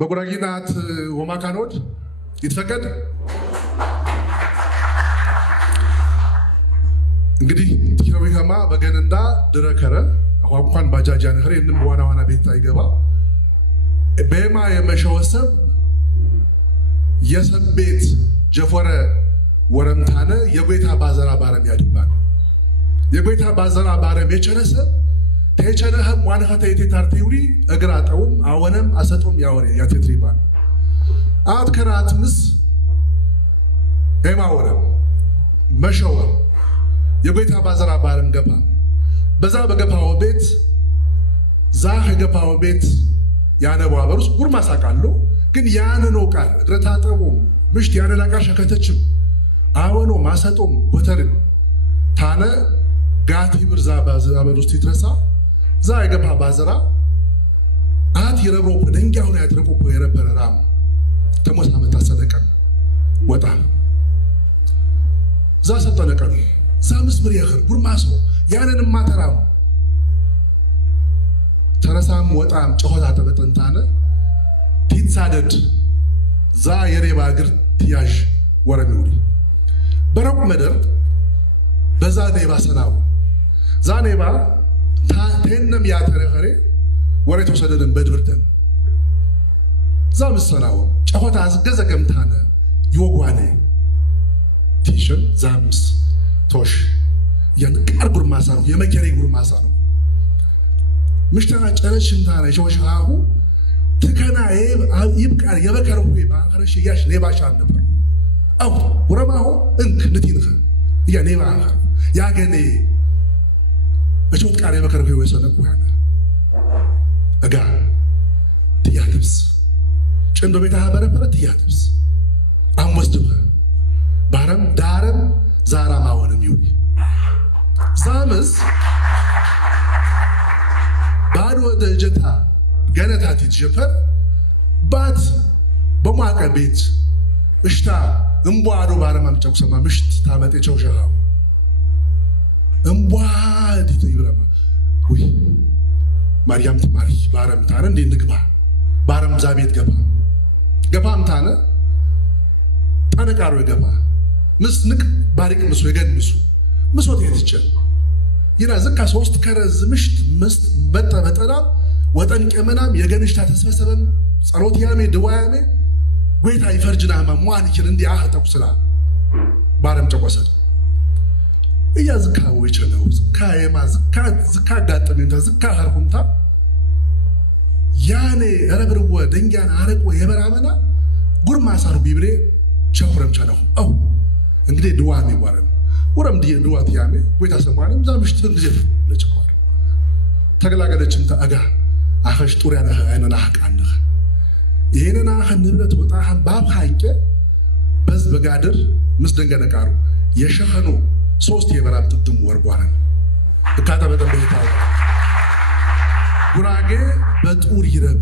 በጉራጊናት ወማካኖድ ይተፈቀድ እንግዲህ ትክረዊከማ በገነንዳ ድረከረ እንኳን ባጃጃ ነኸረ እንም ዋና ቤት አይገባ በማ የመሸወሰብ የሰቤት ጀፎረ ወረምታነ የጎይታ ባዘራ ባረም ያድባል የጎይታ ባዘራ ባረም የቸነሰ ተቸነህም ዋንኸተ የቴታርቴውሪ እግራጣውም አወነም አሰጡም ያወሬ ያቴትሪባል አትከራት ምስ ኤማወረም መሸወር የጎይታ ባዘራ ባረም ገባ በዛ በገባው ቤት ዛህ ገባው ቤት ያነባ በሩስ ጉርማሳ ቃሉ ግን ያነነው ቃል እግረታጠቡ ምሽት ያነላቃ ሸከተችም አወኖ ማሰጡም በተርን ታነ ጋቲ ብርዛ ባዘራ በሩስ ይትረሳ ዛ የገባ ባዘራ አት ይረብሮ በደንጋው ላይ አድርቆ የረበረ ራም ተሞሳ መታሰደቀም ወጣ ዛ ሰጠነቀም ዛ ምስብር ያኸር ጉርማሶ ያነን ማተራም ተረሳም ወጣም ጨሆታ ተበጠንታነ ቲትሳደድ ዛ የሬባ እግር ትያዥ ወረሚውሪ በረቁ መደር በዛ ኔባ ሰናው ዛ ኔባ ታተነም ያተረኸሬ ወሬ ተወሰደን በድብርተን ዛ ምሰናው ጨሆታ አዝገዘገምታነ ይወጓኔ ቲሽን ዛምስ ቶሽ የንቃር ጉርማሳ ነው የመከሬ ጉርማሳ ነው ምሽተና ጨረሽንታና ጆሻሁ ትከና ይብቃር የበከረው ባንከረሽ ያሽ ሌባሻ ነበር አው ወረማሁ እንክ ንቲንኸ ያ ሌባ ያገኔ በቾት ቃር የበከረው ወሰነኩ ያነ አጋ ትያትብስ ጭንዶ ቤታ በረበረ ትያትብስ አምወስድበ ባረም ዳረም ዛራ ማወንም ይውል ዛምስ ባዶ ደጀታ ገነታት ይጀፈር ባት በማቀ ቤት እሽታ እንቧዶ ባረማም ጨቁሰማ ምሽት ታመጤ ቸውሻው እንቧዲ ይብረማ ወይ ማርያም ተማሪ ባረም ታነ እንዴ ንግባ ባረም ዛ ቤት ገባም ታነ ጠነቃሮ ገባ ምስንቅ ባሪቅ ምሱ የገንሱ ምሶት የትቸል ይና ዝካ ሶስት ከረዝ ምሽት መስት በጠበጠና ወጠን ቀመናም የገንሽታ ተስፈሰበም ጸሎት ያሜ ድዋያሜ ጎይታ ይፈርጅና ማሟን ይችል እንዲ አህጠቁስላ ባረም ጨቆሰል እያ ዝካ ወይቸለው ዝካ የማ ዝካ ጋጠሚንታ ዝካ ሀርኩምታ ያኔ ረብርወ ደንጋና አረቆ የበራመና ጉርማሳሩ ቢብሬ ቸሁረም ቸለው አው እንግዲህ ድዋሜ ዋረም ወረም ዲየ ድዋት ያሜ ጎይታ ሰማንም ዛምሽት እንግዜ ለጭቋር ተገላገለችም ተአጋ አኸሽ ጡሪያና አይነና ሐቃንህ ይሄንና ንብረት ወጣህን ባብ ሃንቄ በዝ በጋድር ምስደንገነቃሩ የሸኸኑ ሶስት የበራም ጥጥም ወርቧረን እካታ በጠም በይታው ጉራጌ በጡር ይረብ